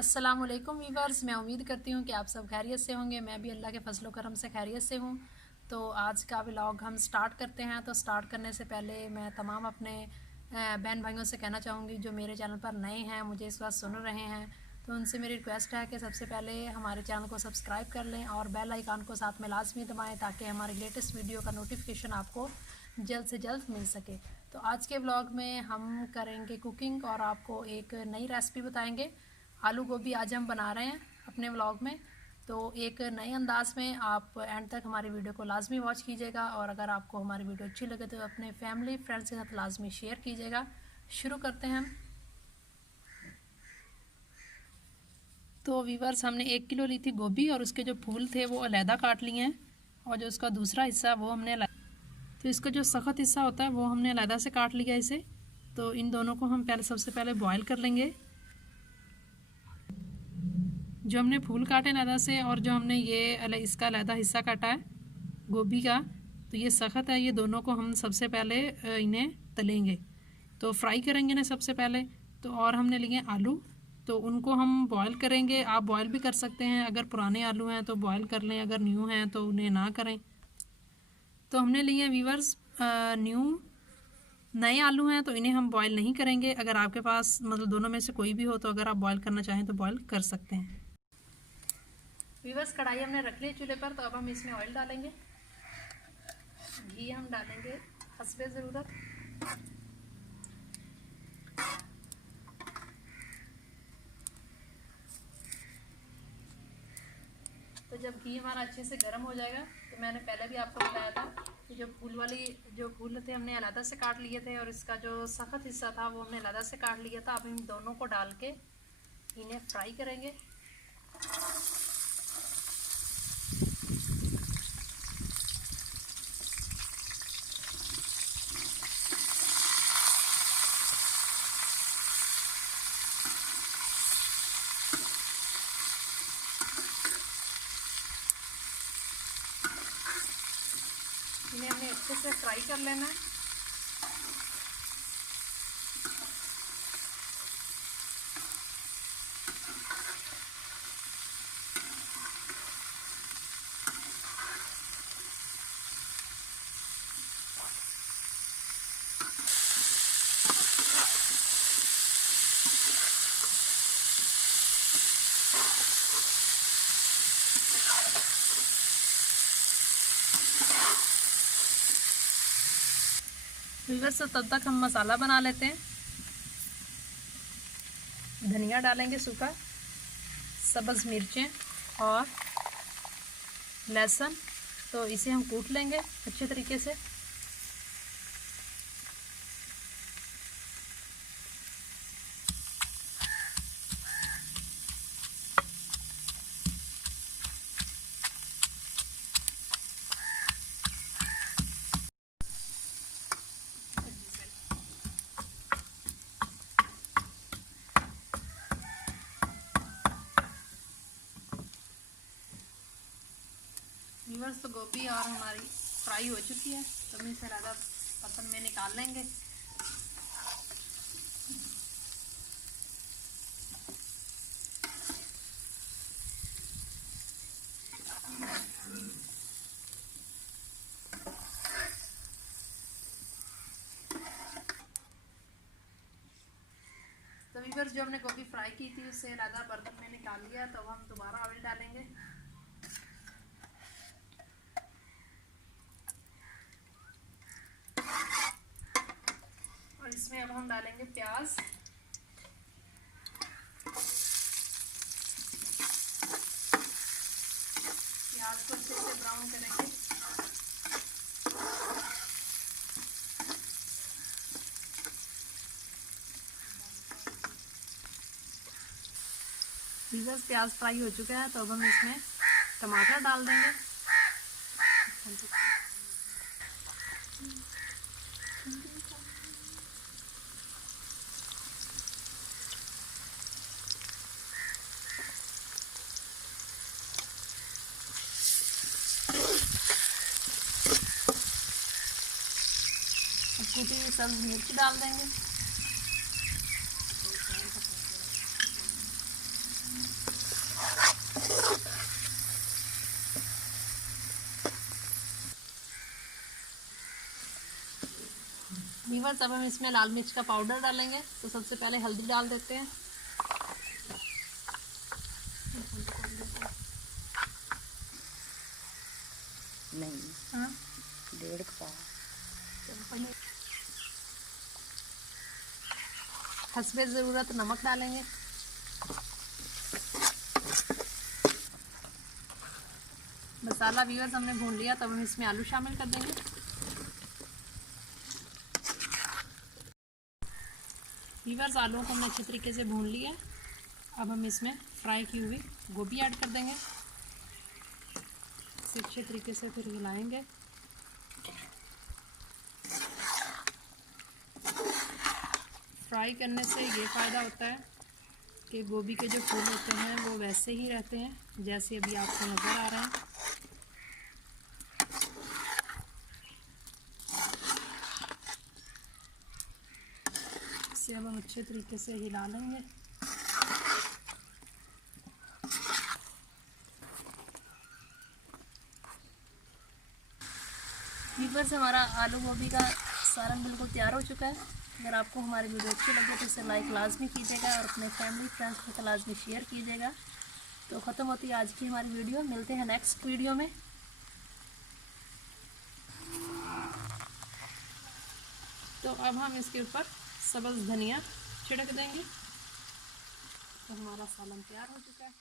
अस्सलामुअलैकुम वीवर्स, मैं उम्मीद करती हूँ कि आप सब खैरियत से होंगे। मैं भी अल्लाह के फजलो करम से खैरियत से हूँ। तो आज का व्लॉग हम स्टार्ट करते हैं। तो स्टार्ट करने से पहले मैं तमाम अपने बहन भाइयों से कहना चाहूँगी जो मेरे चैनल पर नए हैं, मुझे इस वक्त सुन रहे हैं, तो उनसे मेरी रिक्वेस्ट है कि सबसे पहले हमारे चैनल को सब्सक्राइब कर लें और बेल आइकन को साथ में लाजमी दबाएँ ताकि हमारे लेटेस्ट वीडियो का नोटिफिकेशन आपको जल्द से जल्द मिल सके। तो आज के व्लॉग में हम करेंगे कुकिंग और आपको एक नई रेसिपी बताएंगे। आलू गोभी आज हम बना रहे हैं अपने व्लॉग में। तो एक नए अंदाज में आप एंड तक हमारी वीडियो को लाजमी वॉच कीजिएगा और अगर आपको हमारी वीडियो अच्छी लगे तो अपने फैमिली फ्रेंड्स के साथ लाजमी शेयर कीजिएगा। शुरू करते हैं हम। तो वीवर्स, हमने 1 किलो ली थी गोभी और उसके जो फूल थे वो अलहदा काट लिए हैं और जो उसका दूसरा हिस्सा वो हमने तो इसका जो सख्त हिस्सा होता है वो हमने अलहदा से काट लिया इसे। तो इन दोनों को हम सबसे पहले बॉयल कर लेंगे। जो हमने फूल काटे अलहदा से और जो हमने ये इसका अलहदा हिस्सा काटा है गोभी का, तो ये सख्त है। ये दोनों को हम सबसे पहले इन्हें तलेंगे, तो फ्राई करेंगे इन्हें सबसे पहले। तो और हमने लिए आलू, तो उनको हम बॉयल करेंगे। आप बॉयल भी कर सकते हैं, अगर पुराने आलू हैं तो बॉयल कर लें, अगर न्यू हैं तो उन्हें ना करें। तो हमने लिए वीवर्स न्यू नए आलू हैं तो इन्हें हम बॉयल नहीं करेंगे। अगर आपके पास मतलब दोनों में से कोई भी हो तो अगर आप बॉयल करना चाहें तो बॉयल कर सकते हैं। वीवर्स, कढ़ाई हमने रख ली चूल्हे पर, तो अब हम इसमें ऑयल डालेंगे। घी हम डालेंगे हस्बे ज़रूरत। तो जब घी हमारा अच्छे से गर्म हो जाएगा, तो मैंने पहले भी आपको बताया था कि जो फूल थे हमने अलहदा से काट लिए थे और इसका जो सख्त हिस्सा था वो हमने अलहदा से काट लिया था। अब इन दोनों को डाल के इन्हें फ्राई करेंगे। इन्हें हमने अच्छे से फ्राई कर लेना है। फिर से तब तक हम मसाला बना लेते हैं। धनिया डालेंगे सूखा, सब्ज़ मिर्चें और लहसुन, तो इसे हम कूट लेंगे अच्छे तरीके से। व्यूअर्स, तो गोभी और हमारी फ्राई हो चुकी है, तो हम इसे अलग बर्तन में निकाल लेंगे। तो व्यूअर्स, जो हमने गोभी फ्राई की थी उसे अलग बर्तन में निकाल लिया। तो हम दोबारा ऑयल डालेंगे। इसमें अब हम डालेंगे प्याज। प्याज को अच्छे से ब्राउन करेंगे। प्याज फ्राई हो चुका है, तो अब हम इसमें टमाटर डाल देंगे। कूटी हुई सब्ज़ मिर्च डाल देंगे। व्यूअर्स अब हम इसमें लाल मिर्च का पाउडर डालेंगे। तो सबसे पहले हल्दी डाल देते हैं। नहीं, हाँ, 1.5 पाव। हस्बे ज़रूरत नमक डालेंगे। मसाला व्यूअर्स हमने भून लिया, तब हम इसमें आलू शामिल कर देंगे। व्यूअर्स आलूओं को हमने अच्छे तरीके से भून लिया। अब हम इसमें फ्राई की हुई गोभी ऐड कर देंगे। इसे अच्छे तरीके से फिर हिलाएंगे। फ्राई करने से ये फ़ायदा होता है कि गोभी के जो फूल होते हैं वो वैसे ही रहते हैं जैसे अभी आपको नज़र आ रहे हैं। इसे अब हम अच्छे तरीके से हिला लेंगे। व्यूअर्स हमारा आलू गोभी का सालन बिल्कुल तैयार हो चुका है। अगर आपको हमारी वीडियो अच्छी लगे तो इसे लाइक लाजमी कीजिएगा और अपने फैमिली फ्रेंड्स के साथ लाजमी शेयर कीजिएगा। तो ख़त्म होती है आज की हमारी वीडियो। मिलते हैं नेक्स्ट वीडियो में। तो अब हम इसके ऊपर सब्ज़ धनिया छिड़क देंगे। तो हमारा सालन तैयार हो चुका है।